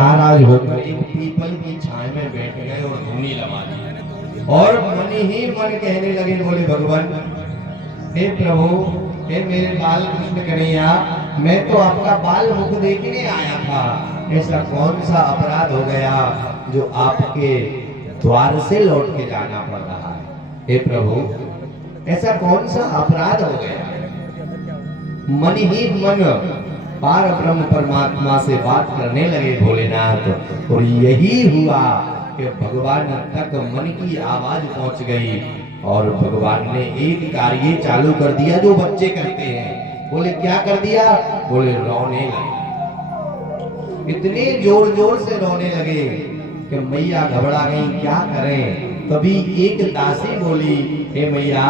नाराज होकर एक पीपल की छाया में बैठ गए और धूनी लगा दी और मन ही मन कहने लगे, बोले भगवान हे प्रभु, हे मेरे बाल कृष्ण कन्हैया, मैं तो आपका बाल मुख देखने आया था, ऐसा कौन सा अपराध हो गया जो आपके द्वार से लौट के जाना पड़ रहा है? हे प्रभु, ऐसा कौन सा अपराध हो गया? मन ही मन पार ब्रह्म परमात्मा से बात करने लगे भोलेनाथ, और यही हुआ कि भगवान तक मन की आवाज पहुंच गई और भगवान ने एक कार्य चालू कर दिया जो बच्चे करते हैं। बोले क्या कर दिया? बोले रोने लगे, इतने जोर जोर से रोने लगे कि मैया घबरा गई, क्या करें। तभी एक दासी बोली, हे मैया,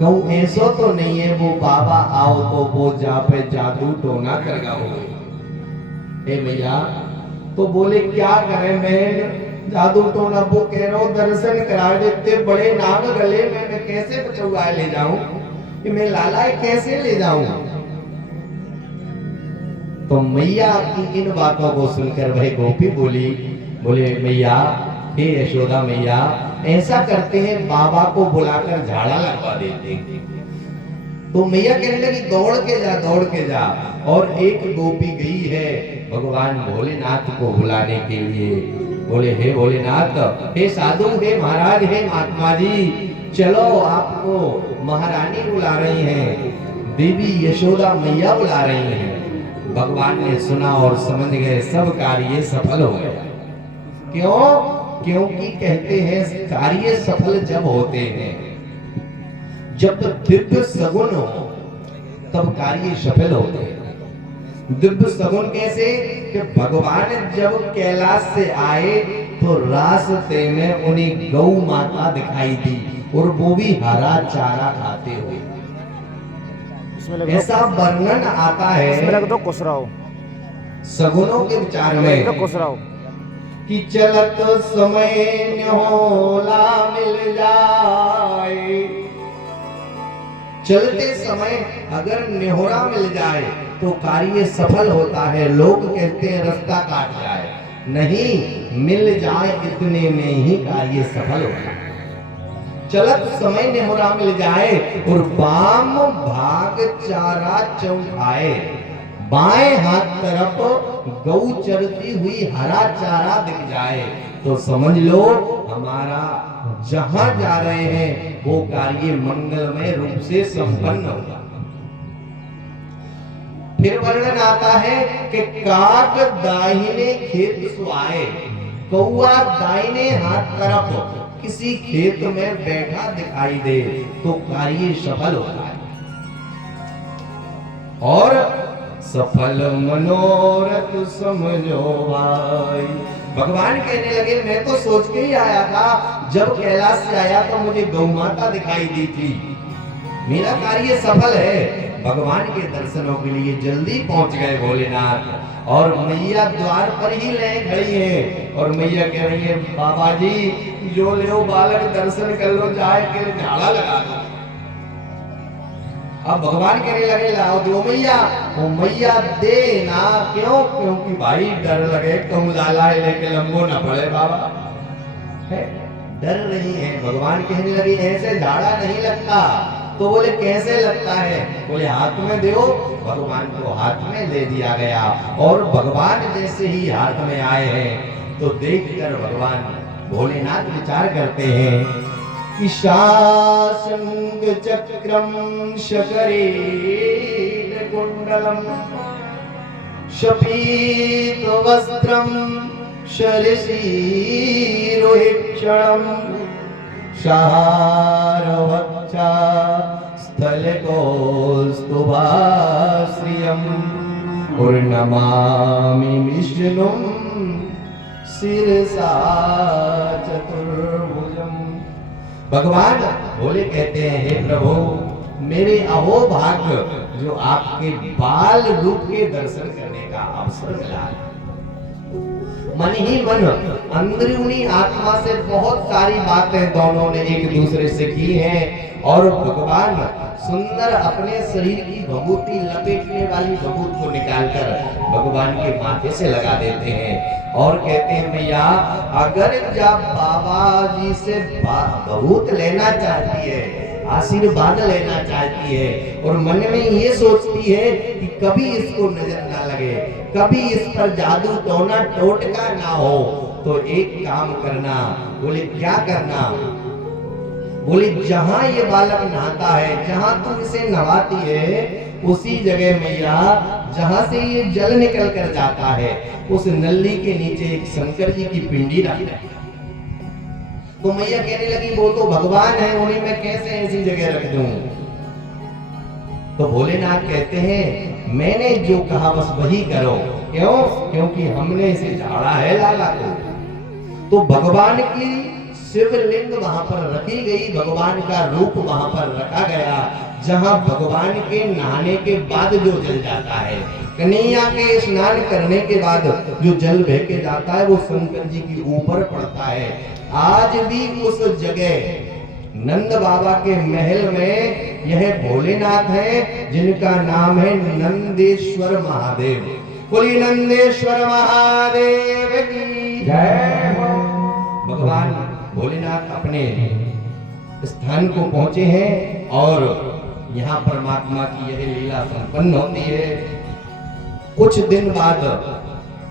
कहूं ऐसा तो नहीं है वो बाबा आओ तो वो जा पे जादू टोना करगा हो। हे मैया, तो बोले क्या करें, मैं जादू टोना वो कह रहा हूं दर्शन करा देते, बड़े नाग गले में मैं कैसे बचौआ ले जाऊं, कि मैं लाला कैसे ले जाऊं। तो मैया की इन बातों को सुनकर वह गोपी बोली, बोले मैया, हे यशोदा मैया, ऐसा करते हैं बाबा को बुलाकर झाड़ा लगवा देते। तो मैया कहने लगी दौड़ के जा, दौड़ के जा। और एक गोपी गई है भगवान भोलेनाथ को बुलाने के लिए। बोले हे भोलेनाथ, हे साधु, हे महाराज, हे महात्मा जी, चलो आपको महारानी बुला रही हैं, देवी यशोदा मैया बुला रही हैं। भगवान ने सुना और समझ गए, सब कार्य सफल हो गया। क्यों? क्योंकि कहते हैं कार्य सफल जब होते हैं, जब दिव्य सगुन हो तब कार्य सफल होते हैं। दिव्य सगुन कैसे? कि भगवान जब कैलाश से आए तो रास्ते में उन्हें गौ माता दिखाई दी और वो भी हरा चारा खाते हुए। ऐसा वर्णन आता है सगुनों के विचार में कि चलत समय न्योला मिल जाए, चलते समय अगर न्योरा मिल जाए तो कार्य सफल होता है। लोग कहते हैं रास्ता काट जाए, नहीं, मिल जाए इतने में ही कार्य सफल होता है। चलत समय न्योरा मिल जाए और बाम भाग चारा चौखाए, बाएं हाथ तरफ गौ चरती हुई हरा चारा दिख जाए तो समझ लो हमारा जहां जा रहे हैं वो कार्य मंगलमय रूप से संपन्न होगा। फिर वर्णन आता है कि काक दाहिने खेत सुआए, कौआ दाहिने हाथ तरफ किसी खेत में बैठा दिखाई दे तो कार्य सफल होता है। और सफल मनोरथ समझो भाई, भगवान कहने लगे मैं तो सोच के ही आया था, जब कैलाश से आया तो मुझे गौ माता दिखाई दी थी, मेरा कार्य सफल है। भगवान के दर्शनों के लिए जल्दी पहुंच गए भोलेनाथ और मैया द्वार पर ही ले खड़ी है और मैया कह रही है बाबा जी जो ले बालक दर्शन कर लो, जाए के झाड़ा लगा दो। अब भगवान कहने लगे लाओ दो मैया, वो मैया दे ना, क्यों? क्योंकि भाई डर लगे तुम लाला लेके लंबो ना पड़े बाबा, डर रही है। भगवान कहने लगे ऐसे झाड़ा नहीं लगता। तो बोले कैसे लगता है? बोले हाथ में दो। भगवान को हाथ में दे दिया गया और भगवान जैसे ही हाथ में आए हैं तो देखकर भगवान भोलेनाथ विचार करते हैं कि शासंग चक्रम शकरीन कुंडलम शपीत वस्त्रम शरशीरोहिक्षणम शाहारवक्षा स्थलकोस्तुभाश्रियम पूर्णमामि विष्णुम शिरसा चतुर्भुजम। भगवान भोले कहते हैं हे प्रभु मेरे अहो भाग्य जो आपके बाल रूप के दर्शन करने का अवसर मिला है। मन ही मन अंदरूनी आत्मा से बहुत सारी बातें दोनों ने एक दूसरे से की हैं और भगवान सुंदर अपने शरीर की भभूति लपेटने वाली भभूत को निकालकर भगवान के माथे से लगा देते हैं और कहते हैं भैया अगर जब बाबा जी से भभूत लेना चाहती है, आशीर्वाद लेना चाहती है और मन में ये सोचती है कि कभी इसको नजर ना लगे, कभी इस पर जादू टोना टोटका ना हो, तो एक काम करना। बोले क्या करना? बोले जहां ये बालक नहाता है, जहां तुम इसे नहवाती है, उसी जगह मैया जहां से ये जल निकल कर जाता है उस नल्ली के नीचे एक शंकर जी की पिंडी रख दे। तो मैया कहने लगी वो तो भगवान है, उन्हें मैं कैसे ऐसी जगह रख दूं? तो भोलेनाथ कहते हैं मैंने जो कहा बस वही करो। क्यों? क्योंकि हमने इसे झाड़ा है लाला को। तो भगवान की शिवलिंग वहां पर रखी गई, भगवान का रूप वहां पर रखा गया, जहां भगवान के नहाने के बाद जो जल जाता है, कन्हैया के स्नान करने के बाद जो जल बह के जाता है वो शंकर जी के ऊपर पड़ता है। आज भी उस जगह नंद बाबा के महल में यह भोलेनाथ है जिनका नाम है नंदेश्वर महादेव। बोलिए नंदेश्वर महादेव की जय। भगवान भोलेनाथ अपने स्थान को पहुंचे हैं और यहाँ परमात्मा की यह लीला संपन्न होती है। कुछ दिन बाद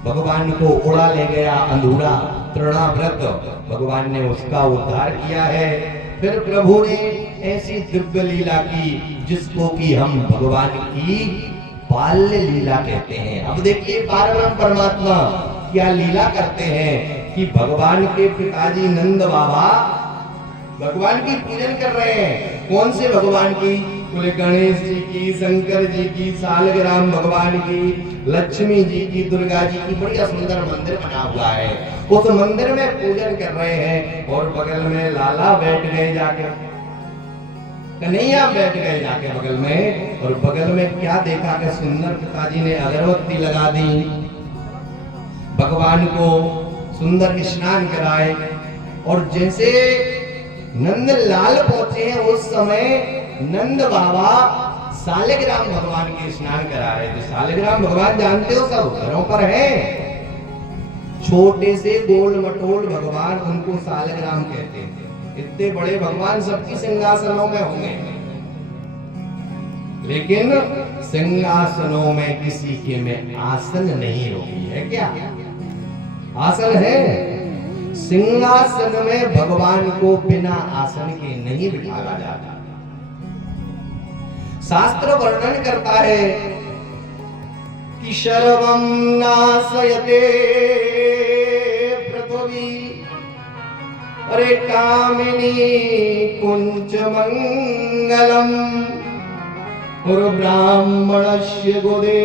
भगवान को उड़ा ले गया अंधूरा तृणाव्रत, भगवान ने उसका उद्धार किया है। फिर प्रभु ने ऐसी दिव्य लीला की जिसको कि हम भगवान की बाल्य लीला कहते हैं। अब देखिए पारब्रह्म परमात्मा क्या लीला करते हैं कि भगवान के पिताजी नंद बाबा भगवान की पूजन कर रहे हैं। कौन से भगवान की? बोले गणेश जी की, शंकर जी की, सालग्राम भगवान की, लक्ष्मी जी की, दुर्गा जी की। बढ़िया सुंदर मंदिर बना हुआ है, उस मंदिर में पूजन कर रहे हैं और बगल में लाला बैठ गए जाके, कन्हैया बैठ गए जाके बगल में। और बगल में क्या देखा कि सुंदर पिताजी ने अगरबत्ती लगा दी, भगवान को सुंदर स्नान कराए और जैसे नंद लाल पहुंचे हैं उस समय नंद बाबा सालिग्राम भगवान के स्नान करा रहे थे। सालिग्राम भगवान जानते हो सब घरों पर है, छोटे से गोल मटोल भगवान, उनको सालिग्राम कहते हैं। इतने बड़े भगवान सबकी सिंहासनों में होंगे, लेकिन सिंहासनों में किसी के में आसन नहीं रोकी है। क्या आसन है? सिंहासन में भगवान को बिना आसन के नहीं बिठाया जाता। शास्त्र वर्णन करता है कि शर्वम नासयते पृथ्वी अरे कामिनी कुंच मंगलम और ब्राह्मणस्य गोदे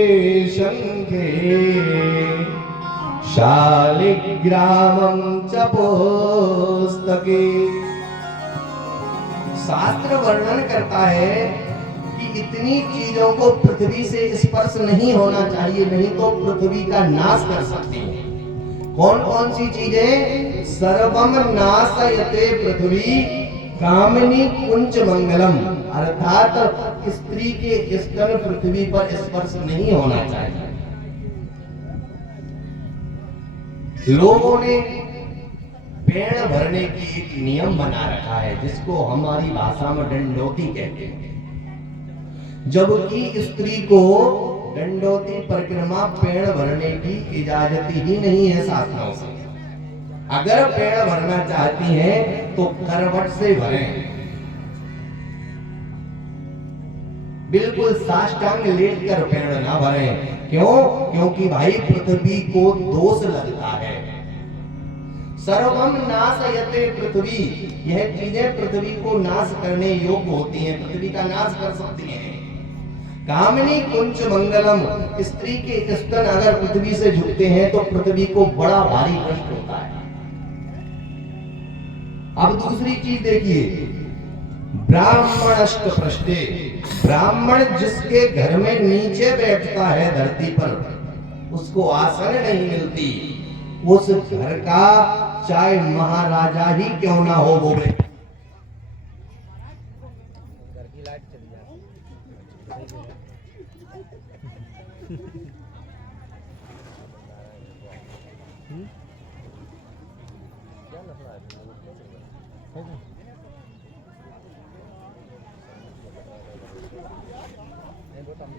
शंखे शालिग्रामं च पुस्तके। शास्त्र वर्णन करता है कि इतनी चीजों को पृथ्वी से स्पर्श नहीं होना चाहिए, नहीं तो पृथ्वी का नाश कर सकती है। कौन कौन सी चीजें? सर्वम नाशयते पृथ्वी कामिनी कुंच मंगलम, अर्थात स्त्री के स्तन पृथ्वी पर स्पर्श नहीं होना चाहिए। लोगों ने पेड़ भरने की एक नियम बना रखा है जिसको हमारी भाषा में दंडोती कहते हैं, जबकि स्त्री को दंडोती परिक्रमा पेड़ भरने की इजाजत ही नहीं है शास्त्रों से। अगर पेड़ भरना चाहती हैं तो करवट से भरें, बिल्कुल साष्टांग लेटकर पेड़ ना भरें। क्यों? क्योंकि भाई पृथ्वी को दोष लगता है। सर्वम नाशयते पृथ्वी, यह चीजें पृथ्वी को नाश करने योग्य होती हैं, पृथ्वी का नाश कर सकती हैं। कामिनी कुंच मंगलम, स्त्री के स्तन अगर पृथ्वी से झुकते हैं तो पृथ्वी को बड़ा भारी कष्ट होता है। अब दूसरी चीज देखिए, ब्राह्मणष्ट पृष्ठे, ब्राह्मण जिसके घर में नीचे बैठता है धरती पर उसको आसन नहीं मिलती, उस घर का चाहे महाराजा ही क्यों ना हो वो घर की लाइट चली जाती।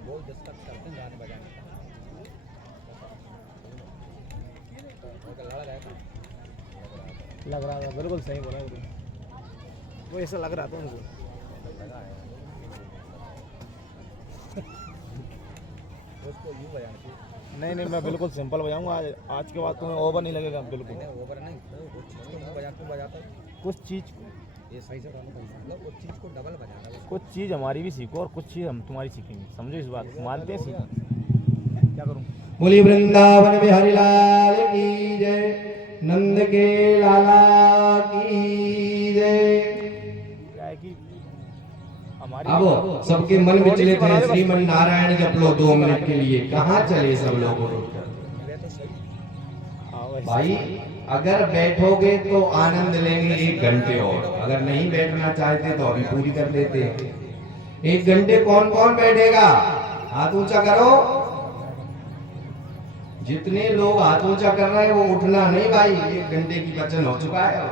बहुत डिस्कस करते हैं गाने बजाने लग रहा था, बिल्कुल सही बोला वो, ऐसा लग रहा था मुझे। उसको यूं बजाना चाहिए। नहीं नहीं, मैं बिल्कुल सिंपल बजाऊंगा। आज के बाद तुम्हें ओवर नहीं लगेगा बिल्कुल। ओवर नहीं, कुछ चीज़ को बजाता कुछ चीज़ ये सही से मतलब कुछ चीज़ को डबल बजाना। कुछ चीज़ हमारी भी सीखो और कुछ चीज़ हम तुम्हारी सीखेंगे, समझो इस बात को। मानते हैं सीखो, क्या करूँ। बोली वृंदावन बिहारी लाल की जय, नंद के लाला की जय। क्या है कि हमारी अब सबके मन विचलित है, श्रीमन नारायण जप लो 2 मिनट के लिए। कहाँ चले सब लोग भाई? अगर बैठोगे तो आनंद लेंगे 1 घंटे और, अगर नहीं बैठना चाहते तो अभी पूरी कर देते हैं। 1 घंटे कौन कौन बैठेगा? हाथ ऊंचा करो। जितने लोग हाथ ऊंचा कर रहे हैं वो उठना नहीं भाई, 1 घंटे की वचन हो चुका है?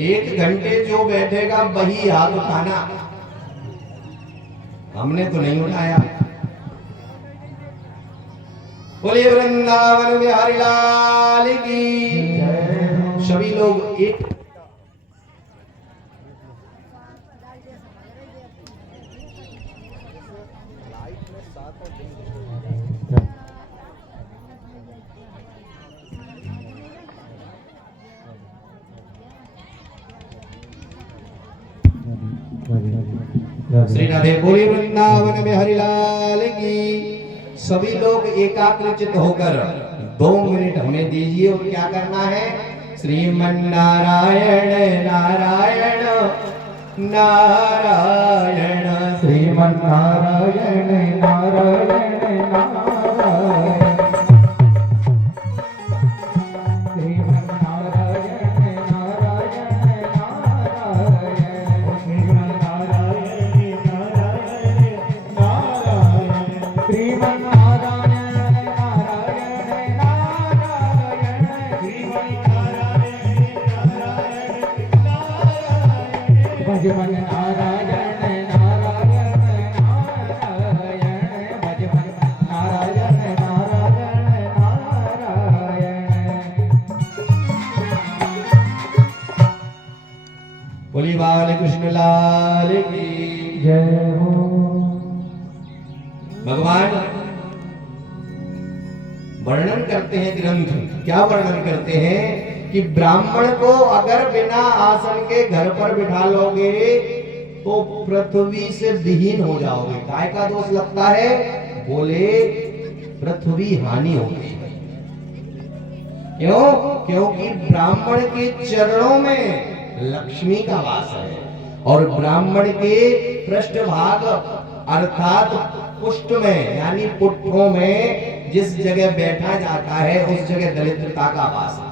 1 घंटे जो बैठेगा वही हाथ उठाना। हमने तो नहीं उठाया। बोलिए वृंदावन बिहारी लाल की। सभी लोग एक श्री राधे। बोलिए वृंदावन बिहारी लाल की। सभी लोग एकाग्रचित होकर 2 मिनट हमें दीजिए। और क्या करना है? श्रीमन नारायण नारायण नारायण, श्रीमन नारायण नारायण नारायण, श्रीमन नारायण नारायण नारायण, श्रीमन नारायण नारायण नारायण, श्रीमन भजमन नारायण नारायण नारायण, भजमन नारायण नारायण नारायण। बोली बाल कृष्ण लाल की जय हो। भगवान वर्णन करते हैं ग्रंथ, क्या वर्णन करते हैं कि ब्राह्मण को अगर बिना आसन के घर पर बिठा लोगे तो पृथ्वी से विहीन हो जाओगे। काय का दोष लगता है? बोले पृथ्वी हानि होगी। क्यों? क्योंकि ब्राह्मण के चरणों में लक्ष्मी का वास है और ब्राह्मण के पृष्ठभाग अर्थात पुष्ट में यानी पुट्ठों में जिस जगह बैठा जाता है उस जगह दरिद्रता का वास है।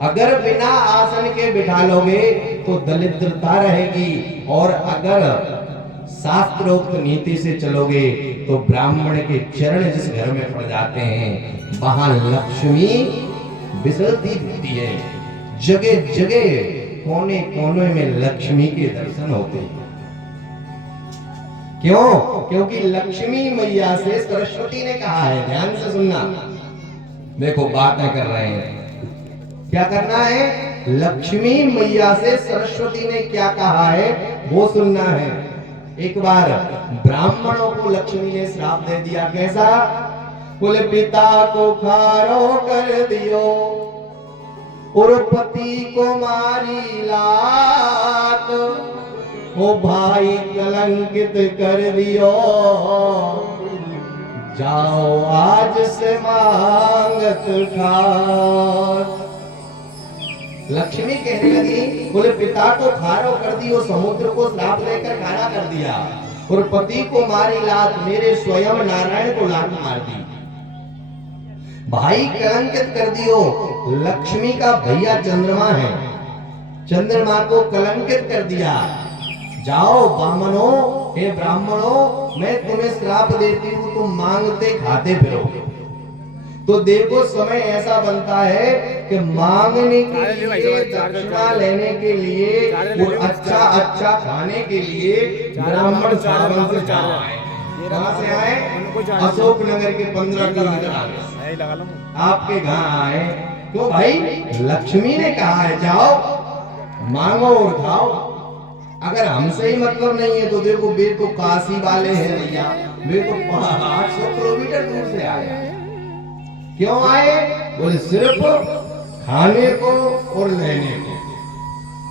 अगर बिना आसन के बिठा लोगे तो दरिद्रता रहेगी, और अगर शास्त्रोक्त नीति से चलोगे तो ब्राह्मण के चरण जिस घर में पड़ जाते हैं वहां लक्ष्मी विसरती दिखती है। जगह जगह कोने कोने में लक्ष्मी के दर्शन होते हैं। क्यों? क्योंकि लक्ष्मी मैया से सरस्वती ने कहा है, ध्यान से सुनना, देखो बातें कर रहे हैं, क्या करना है? लक्ष्मी मैया से सरस्वती ने क्या कहा है वो सुनना है। एक बार ब्राह्मणों को लक्ष्मी ने श्राप दे दिया। कैसा? कुल पिता को खारो कर दियो और पति को मारी लात, ओ भाई कलंकित कर दियो, जाओ आज से मांगत खात। लक्ष्मी कहने लगी, बोले पिता को खारो कर दियो, समुद्र को श्राप देकर खारा कर दिया, और पति को मारी लात, मेरे स्वयं नारायण को लात मार दी। भाई कलंकित कर दियो, लक्ष्मी का भैया चंद्रमा है, चंद्रमा को कलंकित कर दिया। जाओ बामनो, हे ब्राह्मणों, मैं तुम्हें श्राप देती हूं, तुम मांगते खाते फिरो। तो देखो समय ऐसा बनता है कि मांगने के लिए, दक्षिणा लेने के लिए और अच्छा अच्छा खाने के लिए ब्राह्मण सावन से आए। कहां से आए? अशोकनगर के 15 किलोमीटर आगे आपके घर आए। तो भाई लक्ष्मी ने कहा है जाओ मांगो और खाओ। अगर हमसे ही मतलब नहीं है तो देखो, वे तो काशी वाले हैं भैया, वे तो 800 किलोमीटर दूर से आए। क्यों आए? बोले सिर्फ खाने को और लेने को।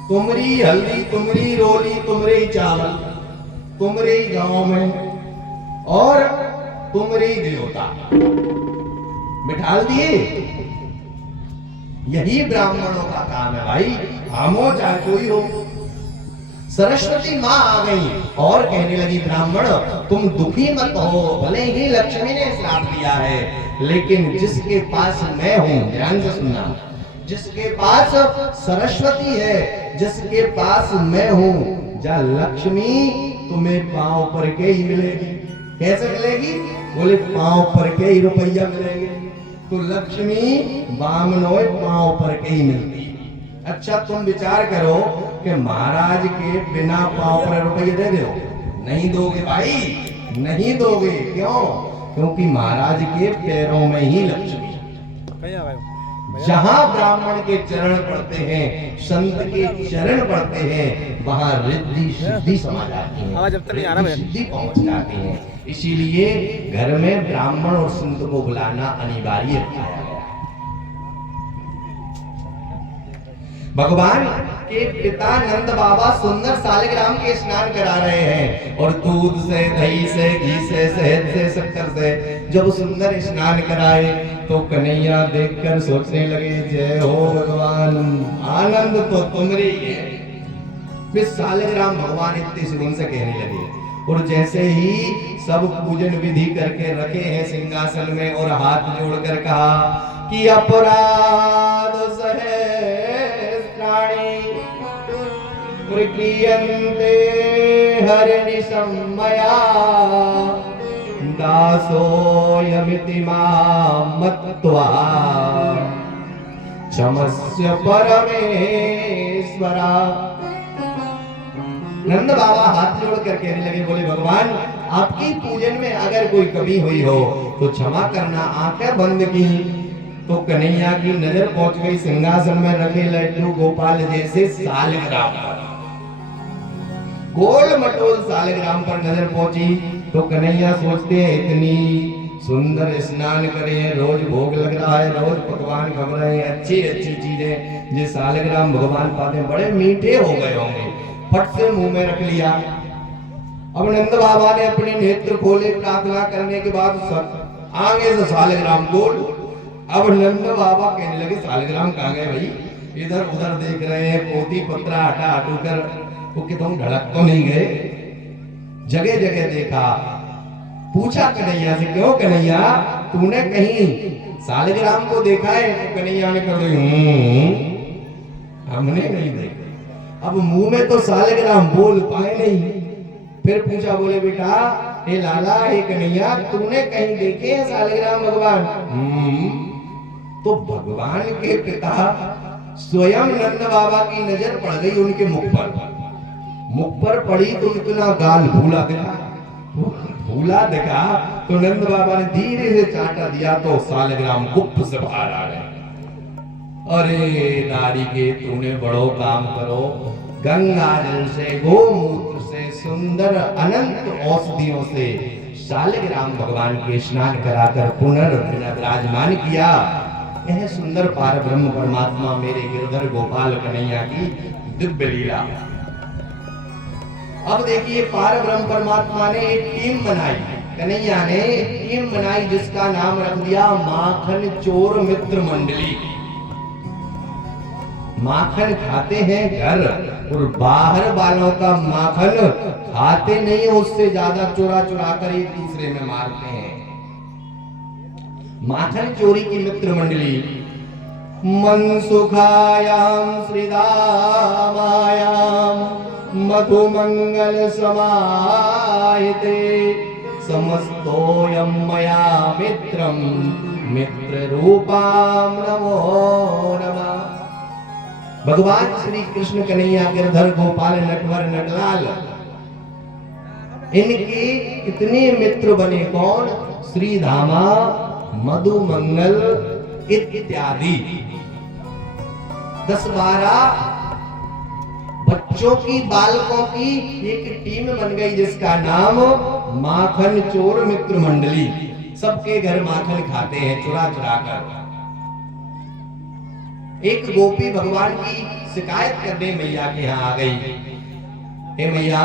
तुमरी हल्दी, तुमरी रोली, तुमरे ही चावल, तुमरे ही गांव में और तुमरे ही देवता बिठाल दिए। यही ब्राह्मणों का काम है भाई, हम हो चाहे कोई हो। सरस्वती माँ आ गई और कहने लगी ब्राह्मण तुम दुखी मत हो, भले ही लक्ष्मी ने श्राप दिया है, लेकिन जिसके पास मैं हूं, ध्यान से सुनना, जिसके पास सरस्वती है, जिसके पास मैं हूं, जा लक्ष्मी तुम्हें पांव पर के ही मिलेगी। कैसे मिलेगी? बोले पांव पर के ही रुपया मिलेंगे। तो लक्ष्मी बामनों पांव पर के ही मिलती। अच्छा तुम विचार करो कि महाराज के बिना पांव पर रुपये दे दो, नहीं दोगे भाई, नहीं दोगे। क्यों? क्योंकि महाराज के पैरों में ही लक्ष्मी। जहां ब्राह्मण के चरण पड़ते हैं, संत के चरण पड़ते हैं, वहां रिद्धि सिद्धि समा जाती है, सिद्धि पहुंच जाती है। इसीलिए घर में ब्राह्मण और संत को बुलाना अनिवार्य किया गया। भगवान के पिता नंद बाबा सुंदर सालिग्राम के स्नान करा रहे हैं और दूध से, दही से, घी से, शहद से, शक्कर से जब सुंदर स्नान कराए तो कन्हैया देखकर सोचने लगे जय हो भगवान, आनंद तो तुम्हारी है। फिर सालिग्राम भगवान इतने सुगुन से कहने लगे और जैसे ही सब पूजन विधि करके रखे हैं सिंहासन में और हाथ जोड़कर कहा कि अपराध सहे क्रियन्ते हरिनिशम्मया दासोऽयमिति मां मत्वा क्षमस्य परमेश्वरा। नंद बाबा हाथ जोड़ कर कहने लगे, बोले भगवान आपकी पूजन में अगर कोई कमी हुई हो तो क्षमा करना। आंखें बंद की तो कन्हैया की नजर पहुंच गई सिंहासन में रखे लड्डू गोपाल जैसे सालिग्राम पर। गोल मटोल सालिग्राम पर नजर पहुंची तो कन्हैया सोचते हैं इतनी सुंदर स्नान करे, रोज भोग लग रहा है, रोज पकवान खा रहे हैं, अच्छी अच्छी चीजें, ये सालिग्राम भगवान पाते बड़े मीठे हो गए होंगे, फट से मुंह में रख लिया। अब नंद बाबा ने अपने नेत्र खोले, प्रार्थना करने के बाद आगे से सालिग्राम गोल। अब नंद बाबा कहने लगे सालिग्राम कहाँ गए भाई? इधर उधर देख रहे हैं, पोती पत्रा हटा हटू कर, तो कि तुम ढड़क तो नहीं गए? जगह जगह देखा, पूछा कन्हैया से क्यों कन्हैया तूने कहीं सालिग्राम को देखा है? तो कन्हैया ने कहा हमने नहीं देखा। अब मुंह में तो सालिग्राम बोल पाए नहीं। फिर पूछा, बोले बेटा हे लाला हे कन्हैया तूने कहीं देखे हैं सालिग्राम भगवान? तो भगवान के पिता स्वयं नंद बाबा की नजर पड़ गई उनके मुख पर। मुख पर पड़ी तो इतना गाल फूला दिखा, फूला दिखा तो नंद बाबा ने धीरे से चाटा दिया तो सालिग्राम गुप्त से बाहर आ गए। अरे नारी के तूने बड़ो काम करो, गंगा जल से, गोमूत्र से, सुंदर अनंत औषधियों से सालिग्राम भगवान के स्नान कराकर पुनर्विराजमान किया। यह सुंदर पार ब्रह्म परमात्मा मेरे गिरधर गोपाल कन्हैया की दिव्य लीला। अब देखिए पार ब्रह्म परमात्मा ने एक टीम बनाई, कन्हैया ने एक टीम बनाई जिसका नाम रख दिया माखन चोर मित्र मंडली। माखन खाते हैं घर, और बाहर वालों का माखन खाते नहीं, उससे ज्यादा चुरा चुरा कर एक दूसरे में मारते हैं। माखन चोरी की मित्र मंडली। मनसुखायाम श्रीदामायाम मधुमंगल समाहिते समस्तोयम मया मित्रम मित्र रूपाम नमो नमः। भगवान श्री कृष्ण कन्हैया गिरधर गोपाल नटवर नटलाल, इनके कितने मित्र बने? कौन? श्री धामा, मधुमंगल इत्यादि 10-12 बच्चों की, बालकों की एक टीम बन गई जिसका नाम माखन चोर मित्र मंडली। सबके घर माखन खाते हैं चुरा चुरा कर। एक गोपी भगवान की शिकायत करने मैया के यहाँ आ गई। हे मैया,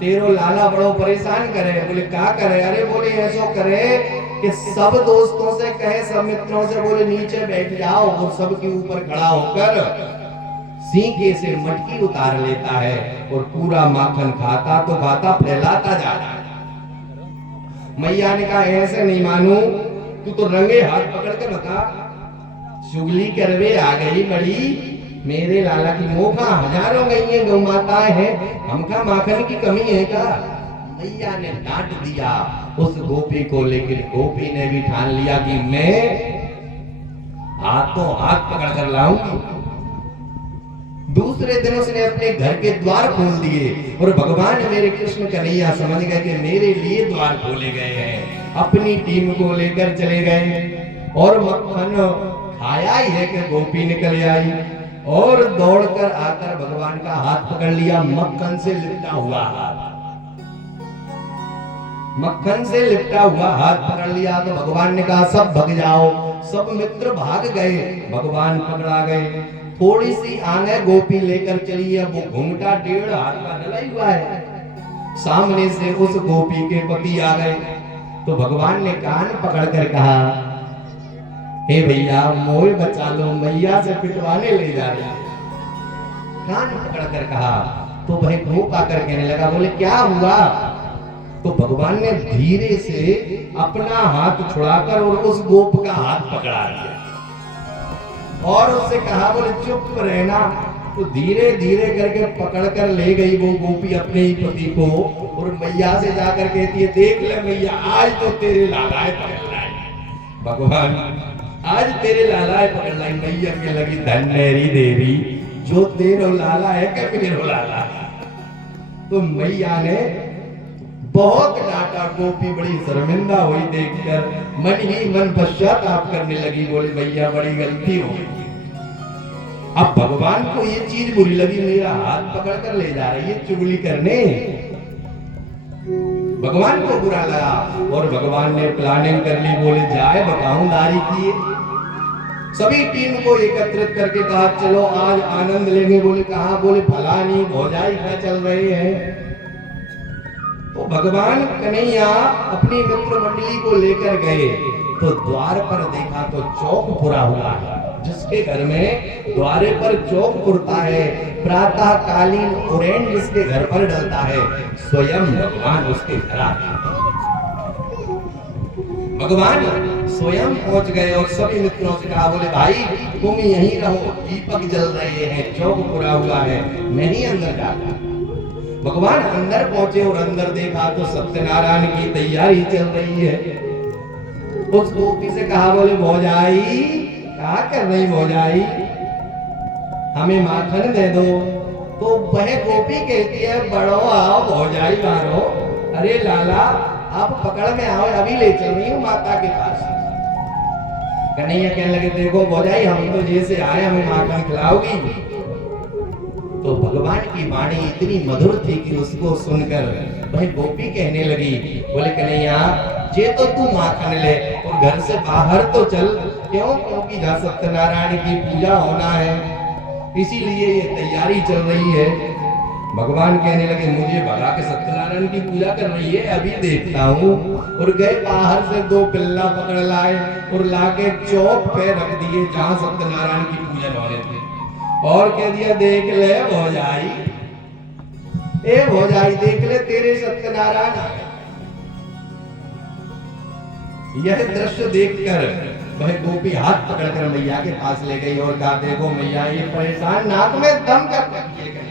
तेरो लाला बड़ो परेशान करे। बोले क्या करे? अरे बोले ऐसो करे कि सब दोस्तों से कहे, सब मित्रों से बोले नीचे बैठ जाओ, और सबके ऊपर खड़ा होकर सींगे से मटकी उतार लेता है और पूरा माखन खाता तो खाता, फैलाता जा रहा है। मैया ने कहा ऐसे नहीं मानू, तू तो रंगे हाथ पकड़ के बता। चुगली करवे आ गई बड़ी। मेरे लाला की मोखा हजारों गई है, गौ माताएं हैं, हमका माखन की कमी है का? मैया ने डांट दिया उस गोपी को, लेकिन गोपी ने भी ठान लिया कि मैं हाथों हाथ पकड़ कर लाऊंगी। दूसरे दिन उसने अपने घर के द्वार खोल दिए और भगवान मेरे कृष्ण कन्हैया समझ गए कि मेरे लिए द्वार खोले गए हैं। अपनी टीम को लेकर चले गए और मक्खन खाया ही है कि गोपी निकल आई और दौड़कर आकर भगवान का हाथ पकड़ लिया, मक्खन से लिपटा हुआ हाथ। मक्खन से लिपटा हुआ हाथ पकड़ लिया तो भगवान ने कहा सब भाग जाओ। सब मित्र भाग गए, भगवान पकड़ा गए। थोड़ी सी आगे गोपी लेकर चली है, वो घूंघटा 1.5 हाथ का डला हुआ है। सामने से उस गोपी के पति आ गए तो भगवान ने कान पकड़कर कहा, हे भैया मोए बचा लो, मैया से पिटवाने ले जा रही है। कान पकड़कर कहा तो वह गोप आकर कहने लगा, बोले क्या हुआ? तो भगवान ने धीरे से अपना हाथ छुड़ाकर और उस गोप का हाथ पकड़ा दिया और उससे कहा, बोले चुप रहना। तो धीरे धीरे करके पकड़ कर ले गई वो गोपी अपने ही पति को और मैया से जाकर कहती है, देख ले मैया, आज तो तेरे लालाए पकड़ लाई। भगवान आज तेरे लालाए पकड़ लाई। मैया के लगी धन मेरी देवी, जो तेरो लाला है क्या मेरे लाला। तो मैया ने बहुत डांटा। गोपी बड़ी शर्मिंदा हुई देखकर, मन ही मन पश्चाताप करने लगी। बोली मैया बड़ी गलती हो। अब भगवान को ये चीज बुरी लगी, मेरा हाथ पकड़ कर ले जा रही है चुगली करने। भगवान को बुरा लगा और भगवान ने प्लानिंग कर ली। बोले जाए बकाऊंदारी किए, सभी टीम को एकत्रित करके कहा चलो आज आनंद लेंगे। बोले कहा? बोले फलानी भौजाई क्या चल रहे हैं। तो भगवान कन्हैया अपनी मित्र मंडली को लेकर गए तो द्वार पर देखा तो चौक पुरा हुआ है। जिसके घर में द्वारे पर चौक पुरता है, प्रातः कालीन ओरेंज जिसके घर पर डलता है, स्वयं भगवान उसके घर आते। भगवान स्वयं पहुंच गए और सभी मित्रों से कहा, बोले भाई तुम यहीं रहो, दीपक जल रहे हैं, चौक पुरा हुआ है, मैं ही अंदर जाता। भगवान अंदर पहुंचे और अंदर देखा तो सत्यनारायण की तैयारी चल रही है। उस गोपी से कहा, बोले भौजाई क्या कर रही भौजाई, हमें माखन दे दो। तो वह गोपी कहती है, बड़ो आओ भौजाई मारो। अरे लाला आप पकड़ में आओ, अभी ले चल रही हूँ माता के पास। कन्हैया कहने लगे, देखो भौजाई हम तो जैसे आए, हमें माखन खिलाओगी। तो भगवान की वाणी इतनी मधुर थी कि उसको सुनकर वह गोपी कहने लगी, बोले कन्हैया जे तो तू माखन ले और घर से बाहर तो चल। क्यों? क्योंकि जहाँ सत्यनारायण की पूजा होना है, इसीलिए ये तैयारी चल रही है। भगवान कहने लगे, मुझे भगा के सत्यनारायण की पूजा कर रही है, अभी देखता हूँ। और गए बाहर से 2 पिल्ला पकड़ लाए और लाके चौक पे रख दिए जहाँ सत्यनारायण की पूजा होने थे। और कह दिया देख ले भौजाई, ए भौजाई देख ले तेरे सत्यनारायण आ गए। यह दृश्य देखकर वह गोपी हाथ पकड़कर मैया के पास ले गई और कहा देखो मैया ये परेशान नाक में दम कर दिए गए।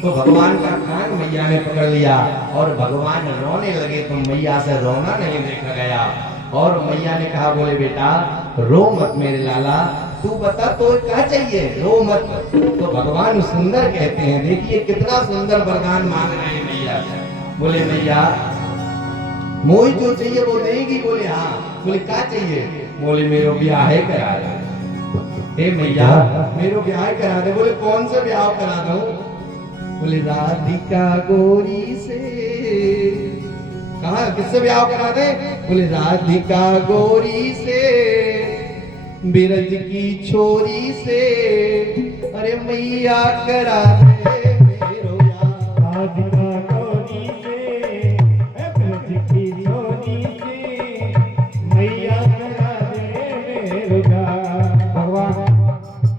तो भगवान का कान मैया ने पकड़ लिया और भगवान रोने लगे तो मैया से रोना नहीं देखा गया। और मैया ने कहा बोले बेटा रो मत मेरे लाला, तू बता तो क्या चाहिए, रो मत। तो भगवान सुंदर कहते हैं, देखिए कितना सुंदर वरदान मांग रहे हैं मैया। बोले मैया मोही जो चाहिए वो देगी। बोले हाँ। बोले क्या चाहिए। बोले मेरो ब्याह करा दे। हे मैया मेरो ब्याह करा दे। बोले कौन सा ब्याह करा दूं। बोले राधिका गोरी से। कहा किससे ब्याह करा दे। बोले राधिका गोरी से, बिरज की छोरी से, अरे मैया करा दे मेरो ब्याह। राधिका गोरी से, बिरज की छोरी से, मैया करा दे मेरो ब्याह। भगवान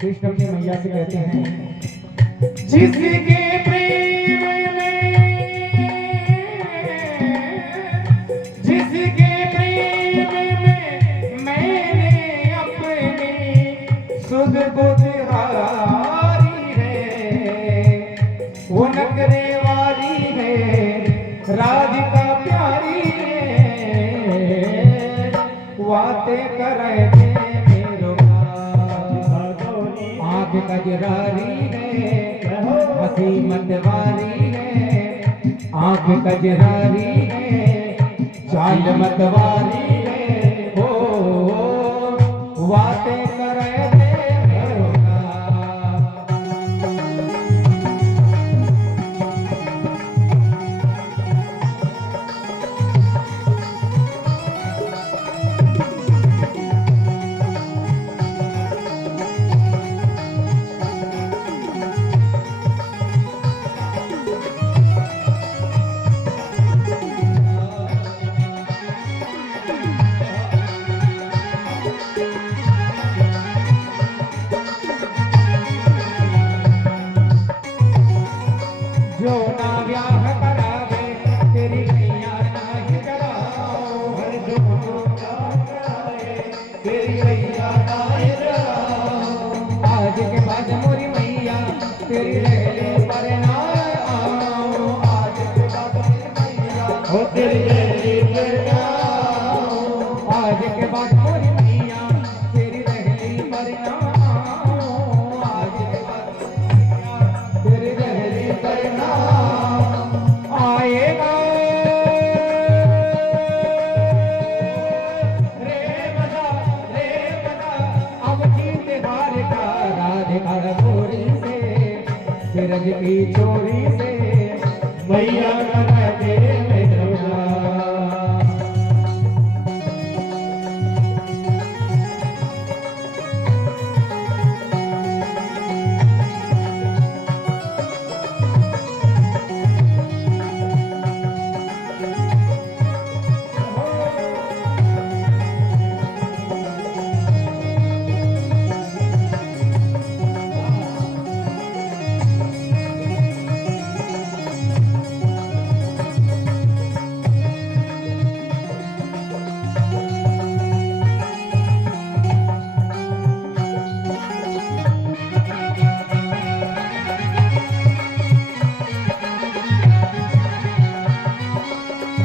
कृष्ण अपनी मैया से कहते हैं जिसके प्रेम में, जिसके प्रेम में मैंने अपनी सुध बुध हारी है, वो नखरे वाली है, राधिका प्यारी है, बातें करे दे मेरो आँख कजरारी है, हंसी मतवारी है, आँख कजरारी है, चाल मतवारी है, हो बातें करे दे मेरो जो ना ब्याह करावे तेरी मैया नाही कराओ, जो ना ब्याह करावे तेरी मैया नाही कराओ। आज के बाद मोरी मैया तेरी रहले पर ना आओ, आज के बाद मोरी मैया हो तेरी रहले पर ना आओ, आज के बाद मोरी मैया तेरी रहले पर ना आओ, आज के बाद तेरी रहले पर ना आएगा रे बजा अब जीत हार का राधिका गोरी से, बिरज की चोरी से, मैया करा दे मेरो ब्याह।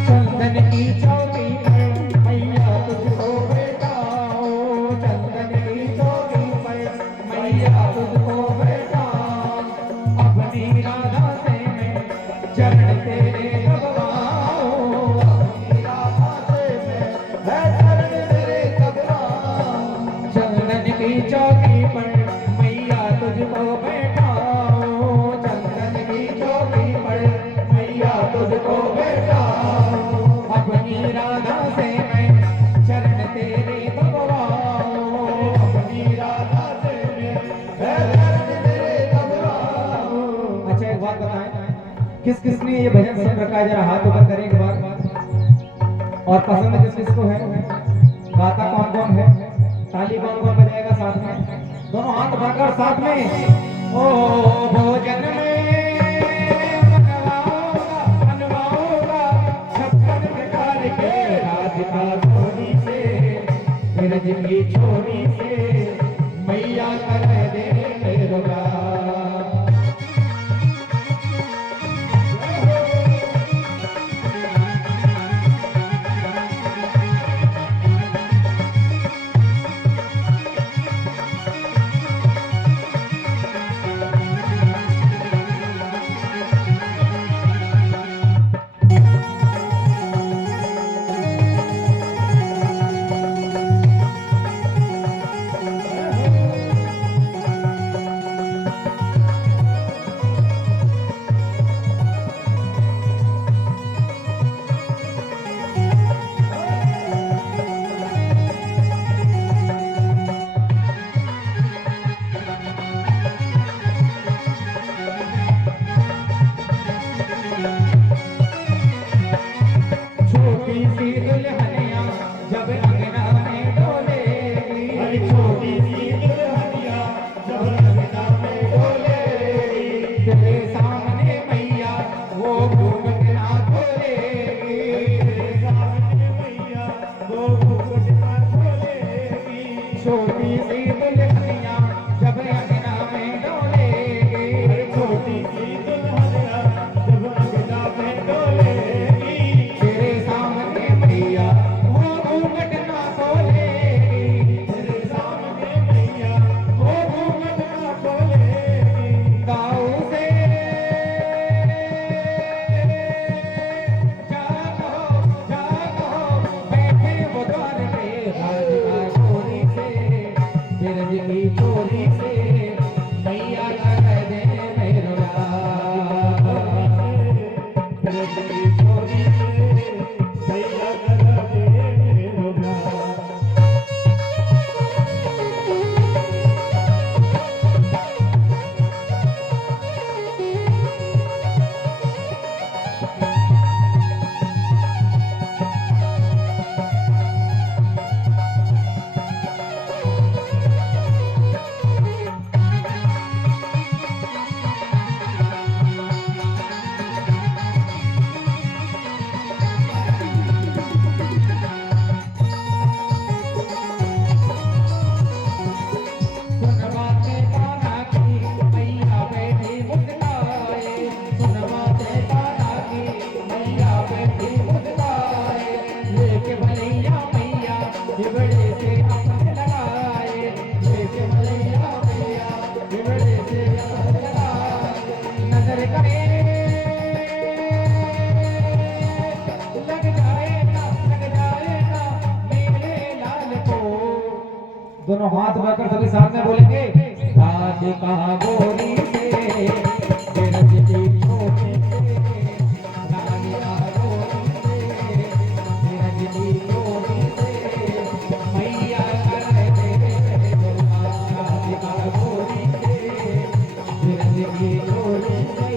चंदन की चौकी पर मैया तुझको बैठाओ, चंदन की चौकी पर मैया तुझको बैठाओ, अपनी राधा से मैं चरण तेरे लगवाओ, अपनी राधा से मैं चरण तेरे लगवाओ। चंदन की चौकी पर मैया तुझको बैठाओ, चंदन की चौकी पर मैया तुझको बैठाओ, अपनी राधा से मैं चरण तेरे लगवाओ, अपनी राधा से मैं चरण तेरे लगवाओ। अच्छा एक बात बताएं, किस किस ने ये भजन सुन रखा है, जरा हाथ ऊपर करें एक बार। और पसंद किस किस को है, गाता कौन कौन है, ताली कौन कौन बजाएगा साथ में। दोनों हाथ बढ़ाकर साथ में ओ भोजन में मनवाऊंगा छप्पन प्रकार के राधिका छोरी से ब्रज की छोरी से मैया कर दे मेरा दोनों हाथ बढ़ाकर सभी साथ में बोलेंगे राधिका गोरी से ब्रज की छोरी से राधिका गोरी से ब्रज की छोरी से मैया कर दे राधिका गोरी से ब्रज की छोरी से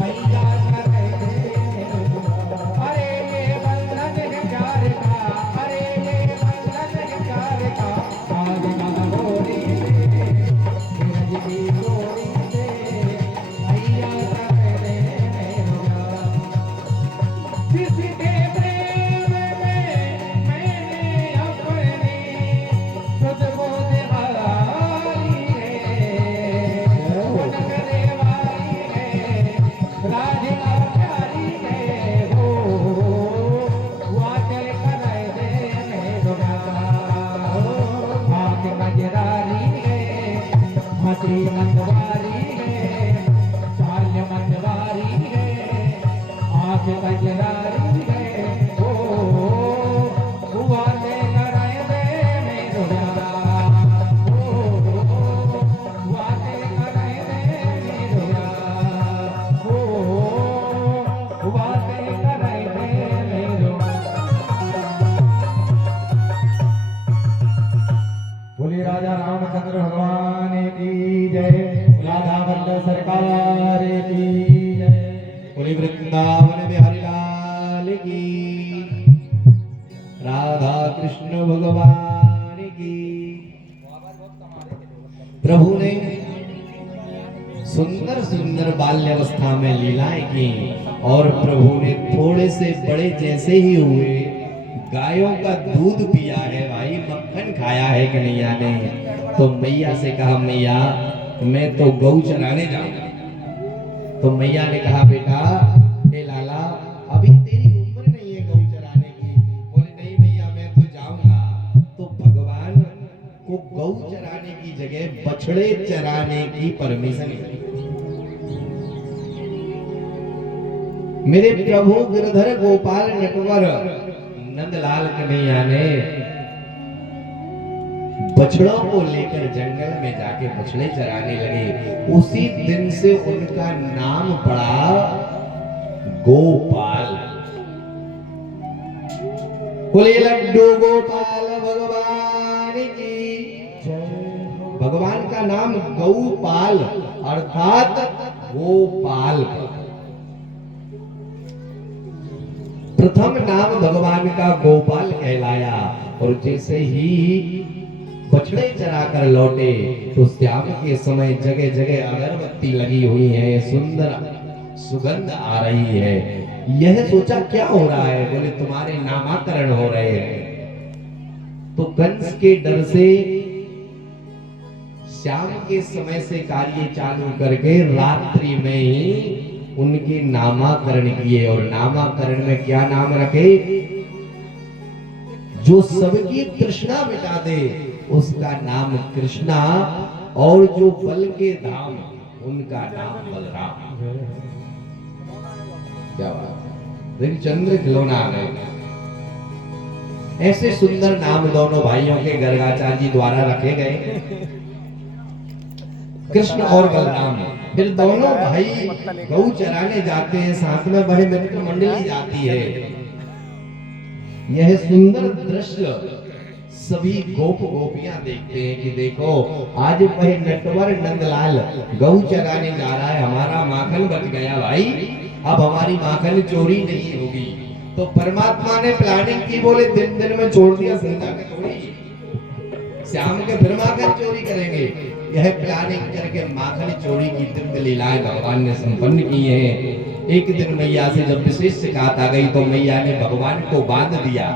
मैया कर दे अरे ये बंधन है प्यार का अरे ये बंधन है प्यार का मनवारी है चाल मनवारी है आंख कजरारी है ओ हुआ ले कराए दे मेरो प्यार ओ हुआ ले कराए दे मेरो प्यार ओ हुआ ले कराए दे मेरो बोले राजा रामचंद्र भगवान की जय राधा वल्लभ सरकार की जय बोले वृंदावन बिहारी लाल की राधा कृष्ण भगवान की प्रभु ने सुंदर सुंदर बाल्यावस्था में लीलाएं की और प्रभु ने थोड़े से बड़े जैसे ही हुए गायों का दूध पिया है भाई, मक्खन खाया है कन्हैया ने, तो मैया से कहा मैया मैं तो गौ चराने जाऊंगा। तो मैया ने कहा बेटा हे लाला अभी तेरी उम्र नहीं है गौ चराने की। बोले नहीं मैया मैं तो जाऊंगा। तो भगवान को गौ चराने की जगह बछड़े चराने की परमिशन मिली। मेरे प्रभु गिरधर गोपाल नटवर नंदलाल कन्हैया ने बछड़ों को लेकर जंगल में जाके बछड़े चराने लगे। उसी दिन से उनका नाम पड़ा गोपाल। बोले लड्डू गोपाल भगवान की जय। भगवान का नाम गौपाल अर्थात गोपाल। प्रथम नाम भगवान का गोपाल कहलाया और जैसे ही बछड़े चरा कर लौटे तो श्याम के समय जगह जगह अगरबत्ती लगी हुई है, सुंदर सुगंध आ रही है। यह सोचा क्या हो रहा है? बोले तुम्हारे नामाकरण हो रहे हैं। तो कंस के डर से श्याम के समय से कार्य चालू करके रात्रि में ही उनके नामाकरण किए। और नामाकरण में क्या नाम रखे? जो सबकी तृष्णा मिटा दे उसका नाम कृष्णा, और जो बल के धाम उनका नाम बलराम। क्या बात है, चंद्र खिलौना आ गए। ऐसे सुंदर नाम दोनों भाइयों के गर्गाचार्य जी द्वारा रखे गए, कृष्ण और बलराम। फिर दोनों भाई गौ चराने जाते हैं, साथ में बड़े मित्र मंडली जाती है। यह सुंदर दृश्य सभी गोप गोपियां देखते हैं कि देखो आज वह नटवर नंदलाल गौ चराने जा रहा है, हमारा माखन बच गया भाई, अब हमारी माखन चोरी नहीं होगी। तो परमात्मा ने प्लानिंग की, बोले दिन दिन में छोड़ दिया सीता के चोरी, श्याम के फिर माखन चोरी करेंगे। यह प्लानिंग करके माखन चोरी की दिव्य लीलाएं भगवान ने संपन्न की हैं। एक दिन मैया से जब विशेष शिकायत आ गई तो मैया ने भगवान को बांध दिया,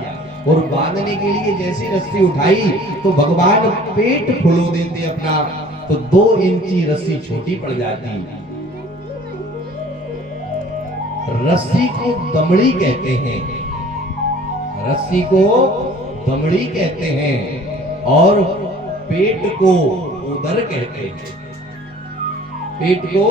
और बांधने के लिए जैसी रस्सी उठाई तो भगवान पेट फुलो देते अपना, तो 2 इंची रस्सी छोटी पड़ जाती। रस्सी को दमड़ी कहते हैं, रस्सी को दमड़ी कहते हैं, और पेट को उदर कहते हैं, पेट को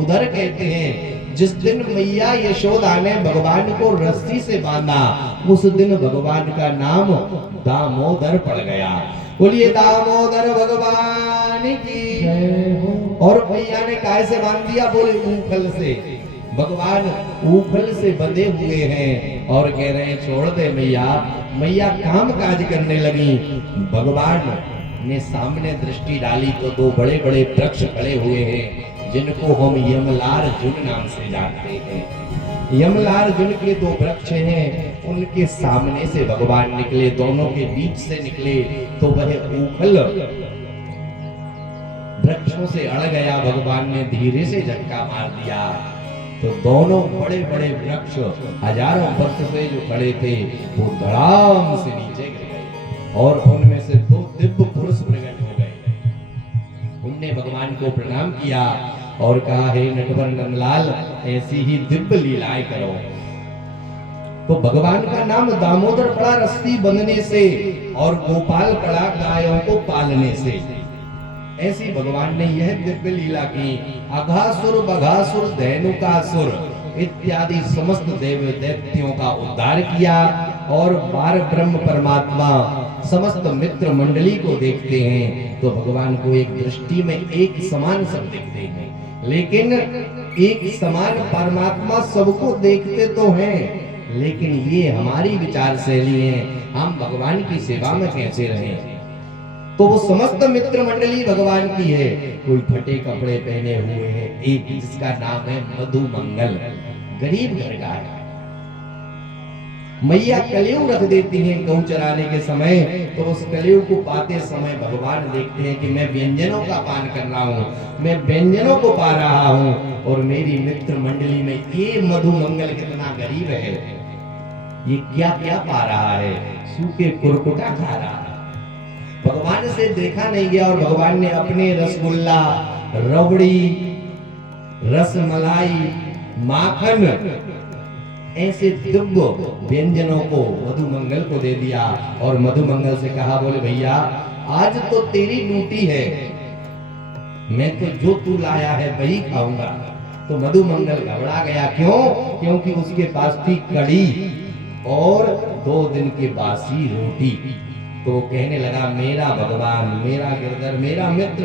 उदर कहते हैं। जिस दिन मैया यशोदा ने भगवान को रस्सी से बांधा उस दिन भगवान का नाम दामोदर पड़ गया। बोलिए दामोदर भगवान की जय हो। और मैया ने काय से बांध दिया? बोले ऊखल से। भगवान ऊखल से बंधे हुए हैं और कह रहे हैं छोड़ दे मैया। मैया काम काज करने लगी। भगवान ने सामने दृष्टि डाली तो 2 बड़े बड़े वृक्ष खड़े हुए हैं जिनको हम यमलार्जुन नाम से जानते हैं। यमलार्जुन के 2 वृक्ष हैं, उनके सामने से भगवान निकले, दोनों के बीच से निकले तो वह ऊखल वृक्षों से अड़ गया। भगवान ने धीरे से झटका मार दिया तो दोनों बड़े बड़े वृक्ष हजारों वर्ष से जो खड़े थे वो धड़ाम से नीचे गिर गए और उनमें से 2 दिव्य पुरुष प्रकट हो गए। उनने भगवान को प्रणाम किया और कहा हे नटवर नंदलाल ऐसी ही दिव्य लीलाएं करो। तो भगवान का नाम दामोदर पड़ा रस्सी बंधने से और गोपाल पड़ा गायों को पालने से। ऐसी भगवान ने यह दिव्य लीला की। अघासुर बघासुर धेनुकासुर इत्यादि समस्त देव दैत्यों का उद्धार किया और बार ब्रह्म परमात्मा समस्त मित्र मंडली को देखते हैं तो भगवान को एक दृष्टि में एक समान सब देखते हैं, लेकिन एक समान परमात्मा सबको देखते तो हैं, लेकिन ये हमारी विचार शैली है, हम भगवान की सेवा में कैसे रहें। तो वो समस्त मित्र मंडली भगवान की है। कोई फटे कपड़े पहने हुए है, एक जिसका नाम है मधु मंगल, गरीब घर का है, मैया कलेऊ रख देती हैं गऊ चराने के समय, तो उस कलेऊ को पाते समय भगवान देखते हैं कि मैं व्यंजनों का पान कर रहा हूँ, मैं व्यंजनों को पा रहा हूँ, और मेरी मित्र मंडली में ये मधुमंगल कितना गरीब है, ये क्या क्या पा रहा है, सूखे कुरकुटा खा रहा है। भगवान से देखा नहीं गया, और भगवान ने अपने रसगुल्ला, रबड़ी, रसमलाई, माखन, ऐसे दिव्य व्यंजनों को मधुमंगल को दे दिया, और मधुमंगल से कहा, बोले भैया आज तो तेरी ड्यूटी है, मैं तो जो तू लाया है वही खाऊंगा। तो मधुमंगल घबरा गया, क्यों? क्योंकि उसके पास थी कड़ी और 2 दिन की बासी रोटी। तो वो कहने लगा, मेरा भगवान, मेरा गिरधर, मेरा मित्र,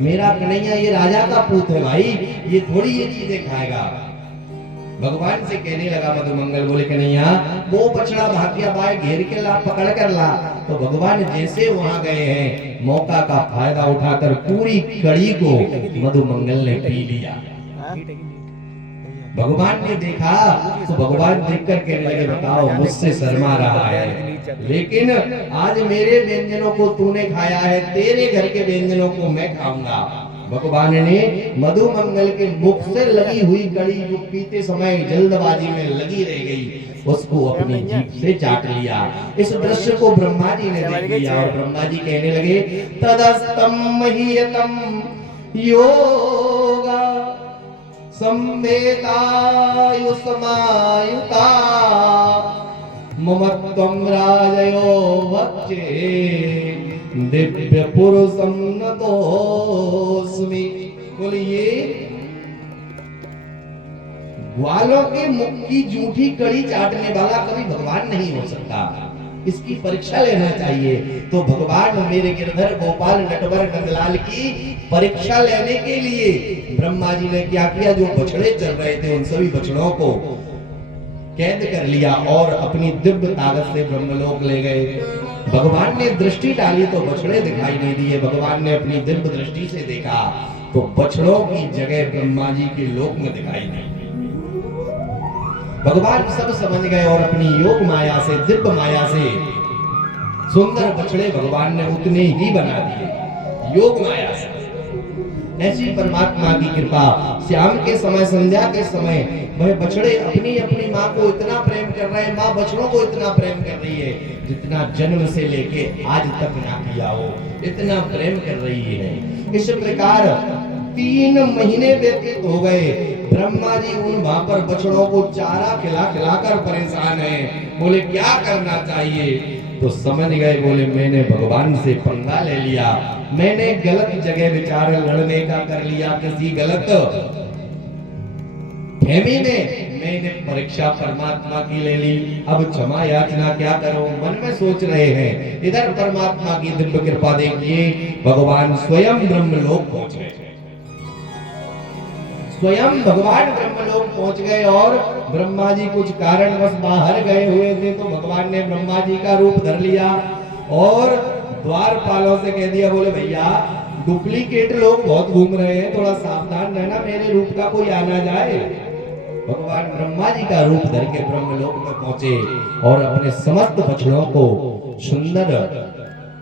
मेरा कन्हैया ये राजा का पूत है भाई, ये थोड़ी ये चीजें खाएगा। भगवान से कहने लगा मधुमंगल, बोले कन्हैया वो बछड़ा भाग्य बाय घेर के ला, पकड़ कर ला। तो भगवान जैसे वहां गए हैं, मौका का फायदा उठाकर पूरी कड़ी को मधुमंगल ने पी लिया। भगवान ने देखा तो भगवान देखकर कहने लगे, बताओ मुझसे शर्मा रहा है, लेकिन आज मेरे व्यंजनों को तूने खाया है, तेरे घर के व्यंजनों को मैं खाऊंगा। भगवान ने मधुमंगल के मुख से लगी हुई कड़ी, जो पीते समय जल्दबाजी में लगी रह गई, उसको अपनी जीभ से चाट लिया। इस दृश्य को ब्रह्मा जी ने देख लिया, और ब्रह्मा जी कहने लगे, तदस्तम महीयतम योगा संवेदायुष्मायुता ममत्वं राजयो वच्चे दिव्य पुरुषम नतोस्मि। बोलिए, ग्वालों के मुख की जूठी कड़ी चाटने वाला कभी भगवान नहीं हो सकता, इसकी परीक्षा लेना चाहिए। तो भगवान मेरे गिरधर गोपाल नटवर नंदलाल की परीक्षा लेने के लिए ब्रह्मा जी ने क्या किया, जो बछड़े चल रहे थे उन सभी बछड़ों को कैद कर लिया और अपनी दिव्य ताकत से ब्रह्मलोक ले गए। भगवान ने दृष्टि डाली तो बछड़े दिखाई नहीं दिए। भगवान ने अपनी दिव्य दृष्टि से देखा तो बछड़ों की जगह ब्रह्मा जी के लोक में दिखाई नहीं। भगवान सब समझ गए और अपनी योग माया से, दिव्य माया से सुंदर बछड़े भगवान ने उतने ही बना दिए, योग माया से। ऐसी परमात्मा की कृपा, शाम के समय, संध्या के समय वह बछड़े अपनी अपनी माँ को इतना प्रेम कर रहे हैं, माँ बछड़ों को इतना प्रेम कर रही है जितना जन्म से लेके आज तक ना किया हो, इतना प्रेम कर रही है। इस प्रकार 3 महीने व्यतीत हो गए। ब्रह्मा जी उन वहां पर बछड़ों को चारा खिला खिलाकर परेशान हैं। बोले क्या करना चाहिए? तो समझ गए, बोले मैंने भगवान से पंगा ले लिया, मैंने गलत जगह विचार लड़ने का कर लिया, किसी गलत फहमी में मैंने परीक्षा परमात्मा की ले ली। अब क्षमा याचना क्या करूं, मन में सोच रहे हैं। इधर परमात्मा की दिव्य कृपा देखिए, भगवान स्वयं ब्रह्मलोक पहुंच गए। स्वयं भगवान ब्रह्मलोक पहुंच गए और ब्रह्मा जी कुछ कारणवश बाहर गए हुए थे, तो भगवान ने ब्रह्मा जी का रूप धर लिया और द्वारपालों से कह दिया, बोले भैया डुप्लीकेट लोग बहुत घूम रहे हैं, थोड़ा सावधान रहना, मेरे रूप का कोई आना जाए। भगवान ब्रह्मा जी का रूप धर के ब्रह्मलोक में पहुंचे और अपने समस्त बछड़ों को सुंदर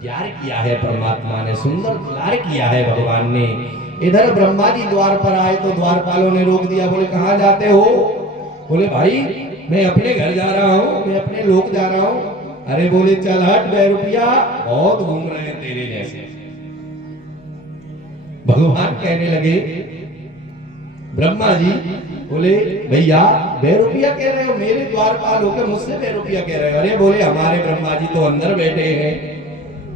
तैयार किया है। परमात्मा ने सुंदर तैयार किया है भगवान ने। इधर ब्रह्मा जी द्वार पर आए तो द्वारपालों ने रोक दिया, बोले कहां जाते हो? बोले भाई मैं अपने घर जा रहा हूँ, मैं अपने लोक जा रहा हूँ। अरे बोले चल हट, बेरुपिया बहुत घूम रहे हैं तेरे जैसे। भगवान कहने लगे, ब्रह्मा जी बोले भैया बेरुपिया कह रहे हो, मेरे द्वारपाल होकर मुझसे बेरुपिया कह रहे हो? अरे बोले हमारे ब्रह्मा जी तो अंदर बैठे हैं।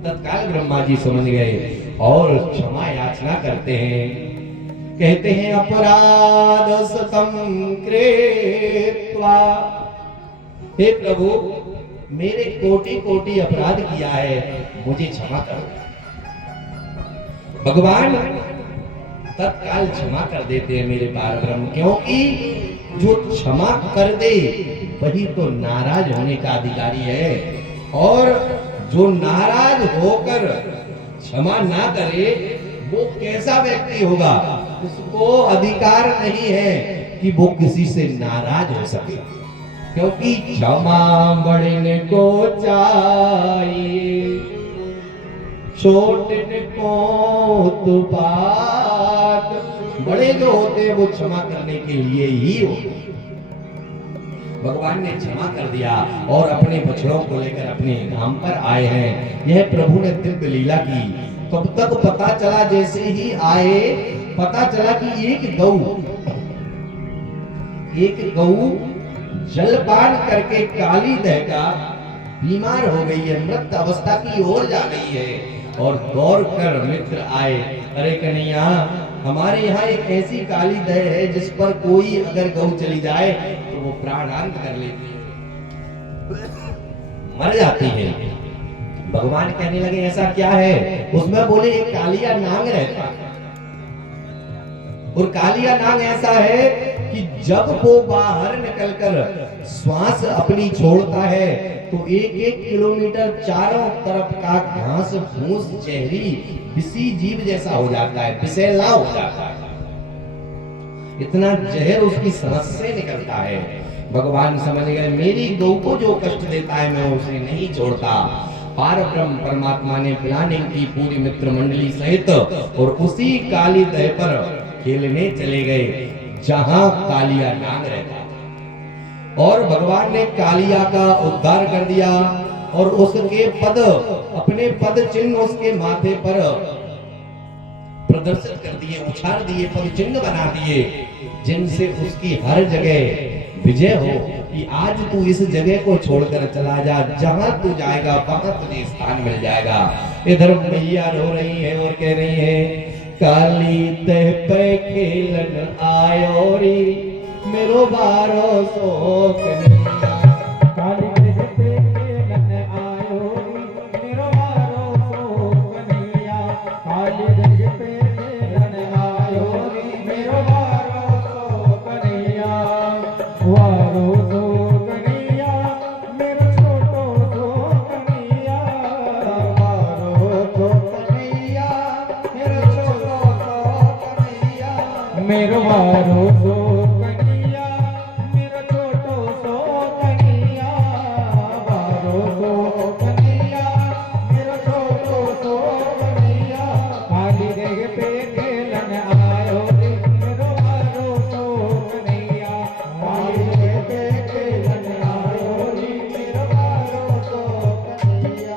तत्काल ब्रह्मा जी समझ गए और क्षमा याचना करते हैं। कहते हैं अपराध सतम कृत्वा, हे प्रभु मेरे कोटि कोटि अपराध किया है, मुझे क्षमा करो। भगवान तत्काल क्षमा कर देते हैं मेरे पार ब्रह्म, क्योंकि जो क्षमा कर दे वही तो नाराज होने का अधिकारी है, और जो नाराज होकर क्षमा ना करे वो कैसा व्यक्ति होगा? उसको अधिकार नहीं है कि वो किसी से नाराज हो सके। क्योंकि क्षमा बड़न को चाहिए, छोटन को तो बात, बड़े जो होते हैं वो क्षमा करने के लिए ही होते हैं। भगवान ने क्षमा कर दिया और अपने बछड़ों को लेकर अपने धाम पर आए हैं। यह प्रभु ने दिव्य लीला की। तब तक पता चला, जैसे ही आए पता चला कि एक गऊ जलपान करके काली दहका बीमार हो गई है, मृत अवस्था की ओर जा रही है। और दौड़ कर मित्र आए, अरे कन्हैया, हमारे यहाँ एक ऐसी काली दह है जिस पर कोई अगर गऊ चली जाए तो वो प्राणांत कर लेती है, मर जाती है। भगवान कहने लगे ऐसा क्या है? उसमें बोले एक कालिया नाग रहता है, और कालिया नाग ऐसा है कि जब वो बाहर निकलकर श्वास अपनी छोड़ता है तो 1-1 किलोमीटर चारों तरफ का घास फूस चेहरी किसी जीव जैसा हो जाता है, विषैला हो जाता है। इतना जहर उसकी सांस से निकलता है। भगवान समझ गए मेरी गौ को जो कष्ट देता है मैं उसे नहीं छोड़ता। पार ब्रह्म परमात्मा ने प्लानिंग की पूरी मित्र मंडली सहित, और उसी काली दह पर खेलने चले गए जहां कालिया नाग रहता था। और भगवान ने कालिया का उद्धार कर दिया और उसके पद, अपने पद चिन्ह उसके माथे पर प्रदर्शित कर दिए, उछाल दिए, पद चिन्ह बना दिए, जिनसे उसकी हर जगह विजय हो कि आज तू इस जगह को छोड़कर चला जा, जहां तू जाएगा वहां तुझे स्थान मिल जाएगा। इधर मैया रो रही है और कह रही है, काली दह पे खेलन आयो री मेरो बारो सो कन्हैया। काली दह पे खेलन आयो री मेरो बारो सो कन्हैया। काली दह पे खेलन आयो री मेरो बारो सो कन्हैया। वारो सो कन्हैया मेरो छोटो सो कन्हैया। वारो सो कन्हैया मेरो छोटो सो कन्हैया। मेरो वारो सो कन्हैया मेरो छोटो सो कन्हैया। वारो सो कन्हैया मेरो छोटो सो कन्हैया। काली दह पे खेलन आयो रे मेरो वारो सो कन्हैया। काली दह पे खेलन आयो रे मेरो वारो सो कन्हैया।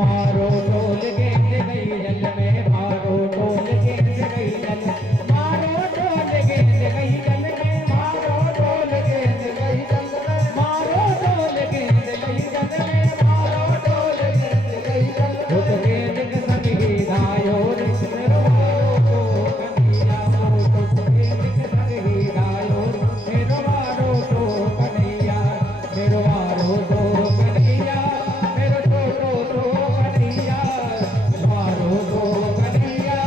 मारो ढोल गेंद गई जल में, मारो ढोल गेंद गई जल, मारो ढोल गेंद गई जल में, मारो ढोल गेंद गई जल में, मारो ढोल गेंद गई जल में, मारो ढोल गेंद गई जल में। उस गेंद के संग ही गायो रे निरवारो तो कन्हैया, उस गेंद के संग ही गायो रे निरवारो तो कन्हैया, निरवारो तो कन्हैया, मेरो छोटो तो कन्हैया, निरवारो तो कन्हैया,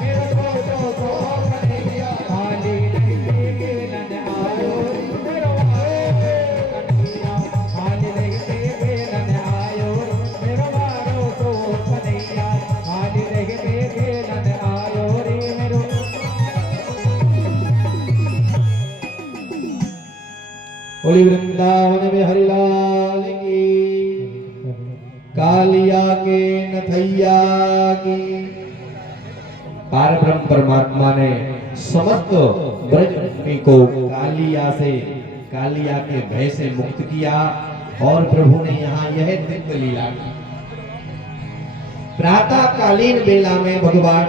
मेरो छोटो तो कन्हैया। काली लहंगे के लन आयो रे निरवारो कन्हैया, काली लहंगे के लन आयो रे निरवारो तो कन्हैया, काली लहंगे के लन आयो रे मेरो। बोली वृंदावन में हरिलाल की, कालिया के नथैया की। पारब्रह्म परमात्मा ने समस्त ब्रज भूमि को कालिया के भय से मुक्त किया और प्रभु ने यहाँ यह दिव्य लीला की। प्रातः कालीन बेला में भगवान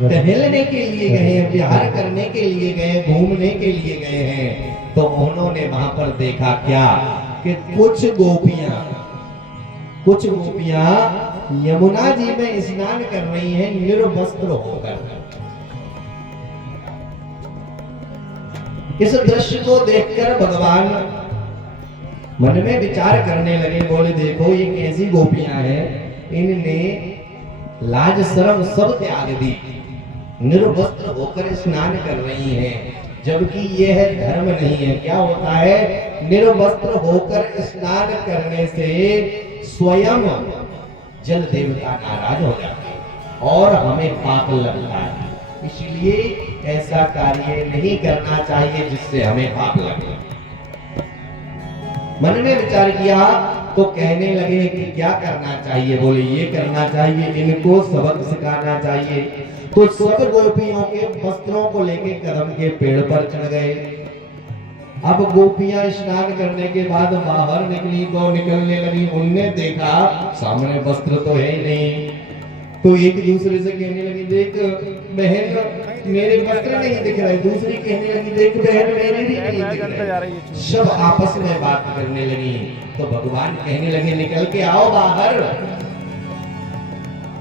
टहलने के लिए गए, विहार करने के लिए गए, घूमने के लिए गए हैं, तो उन्होंने वहां पर देखा क्या कि कुछ गोपियां यमुना जी में स्नान कर रही हैं निर्वस्त्र होकर। इस दृश्य को देखकर भगवान मन में विचार करने लगे, बोले देखो ये कैसी गोपियां हैं, इनने लाज शर्म सब त्याग दी, निर्वस्त्र होकर स्नान कर रही हैं, जबकि यह धर्म नहीं है। क्या होता है, निर्वस्त्र होकर स्नान करने से स्वयं जल देवता नाराज हो जाते हैं और हमें पाप लगता है, इसलिए ऐसा कार्य नहीं करना चाहिए जिससे हमें पाप लगे। मन में विचार किया तो कहने लगे कि क्या करना चाहिए, बोले ये करना चाहिए, इनको सबक सिखाना चाहिए। तो सब गोपियों के वस्त्रों को लेके कदम के पेड़ पर चढ़ गए। अब गोपियां स्नान करने के बाद बाहर निकली तो निकलने लगी, उनने देखा सामने वस्त्र तो है ही नहीं, तो एक दूसरे से कहने लगी देख बहन मेरे वस्त्र नहीं दिख रहे, दूसरी कहने लगी देख बहन मेरे भी नहीं दिख रहे। सब आपस में बात करने लगी तो भगवान कहने लगे निकल के आओ बाहर,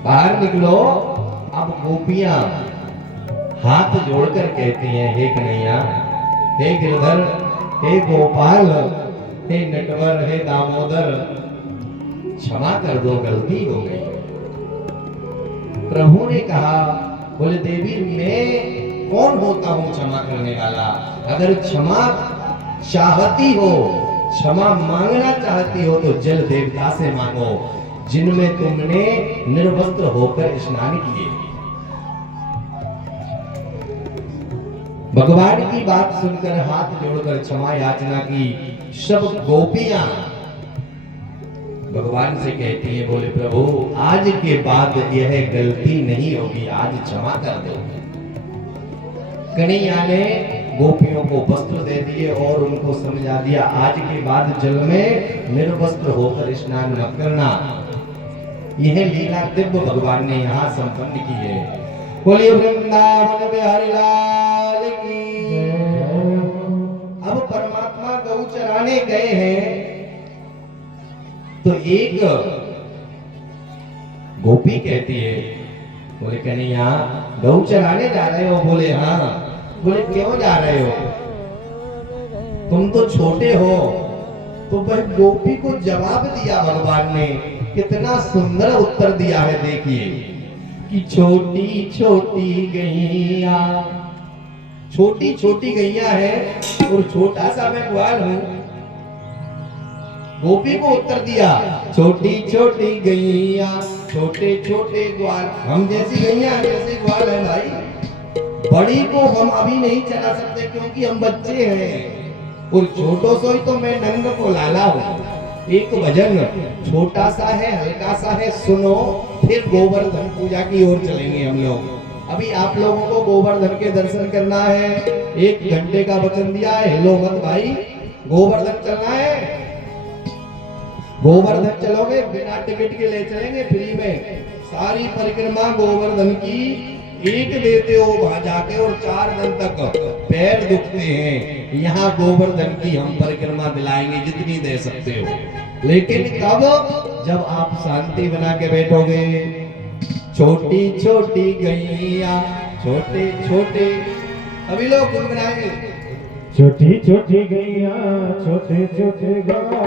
बाहर निकलो। अब गोपियां हाथ जोड़कर कहती हैं हे कन्हैया, हे गिरधर, हे गोपाल, हे नटवर, हे दामोदर, क्षमा कर दो, गलती हो गई। प्रभु ने कहा, बोले देवी मैं कौन होता हूं क्षमा करने वाला, अगर क्षमा चाहती हो, क्षमा मांगना चाहती हो तो जल देवता से मांगो जिनमें तुमने निर्वस्त्र होकर स्नान किए। भगवान की बात सुनकर हाथ जोड़कर क्षमा याचना की। सब गोपियां भगवान से कहती हैं, बोले प्रभु आज के बाद यह गलती नहीं होगी, आज क्षमा कर दो। कन्हैया ने गोपियों को वस्त्र दे दिए और उनको समझा दिया आज के बाद जल में निर्वस्त्र होकर स्नान मत करना। यह लीला दिव्य भगवान ने यहाँ संपन्न की है। बोलिए वृंदावन बिहारी लाल की। अब परमात्मा गौ चराने गए हैं तो एक गोपी कहती है, बोले कन्हैया गौ चराने जा रहे हो? बोले हाँ। बोले क्यों जा रहे हो? तुम तो छोटे हो। तो वह गोपी को जवाब दिया भगवान ने, कितना सुंदर उत्तर दिया है देखिए कि छोटी छोटी गैया, छोटी छोटी गैया है और छोटा सा मैं ग्वाल हूं। गोपी को उत्तर दिया छोटी छोटी गैया, छोटे छोटे ग्वाल, हम जैसी गैया जैसे ग्वाल है भाई। बड़ी को हम अभी नहीं चला सकते क्योंकि हम बच्चे हैं, और छोटो सो ही तो मैं नंद को लाला हूं। एक भजन छोटा सा है, हल्का सा है, सुनो, फिर गोवर्धन पूजा की ओर चलेंगे हम लोग। अभी आप लोगों को गोवर्धन के दर्शन करना है, 1 घंटे का वचन दिया है, हिलो मत भाई, गोवर्धन चलना है। गोवर्धन चलोगे बिना टिकट के ले चलेंगे फ्री में, सारी परिक्रमा गोवर्धन की एक देते हो वहां जाके, और 4 दिन तक पैर दुखते हैं। यहाँ गोवर्धन की हम परिक्रमा दिलाएंगे जितनी दे सकते हो, लेकिन कब? जब आप शांति बना के बैठोगे। छोटी छोटी गैया छोटे छोटे, सभी लोग गुनगुनाएंगे। छोटी छोटी गैया छोटे छोटे गवा,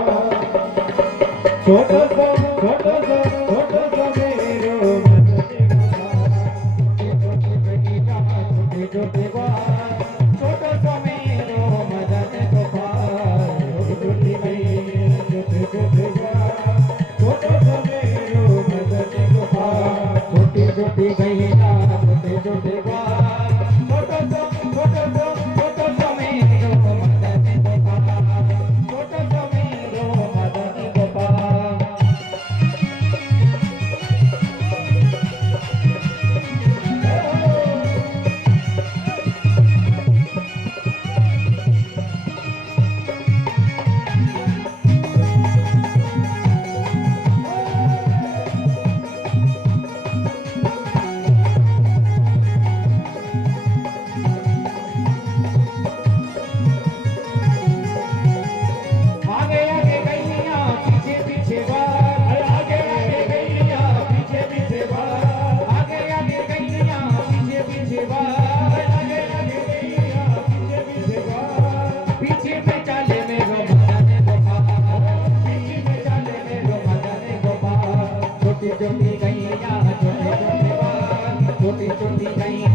छोटा सा छोटा सा छोटा सा मेरो मदन गोपाल, छोटे छोटे गैया छोटे छोटे गवा, छोटा सा मेरो मदन गोपाल, छोटी गैया छोटे छोटे गवा, छोटा सा मेरो मदन गोपाल, छोटी छोटी गैया छोटे छोटे गवा, छोटा सा छोटा सा छोटा सा मेरो मदन गोपाल, छोटा सा मेरो मदन गोपाल। आगे आगे गैया पीछे पीछे बाल, आगे आगे गैया पीछे पीछे बाल, आगे आगे गैया पीछे पीछे बाल, आगे आगे गैया पीछे पीछे बाल, पीछे में चले मेरो मदन गोपाल, पीछे में चले मेरो मदन गोपाल, छोटी छोटी गैया छोटे छोटे बाल, छोटी छोटी गैया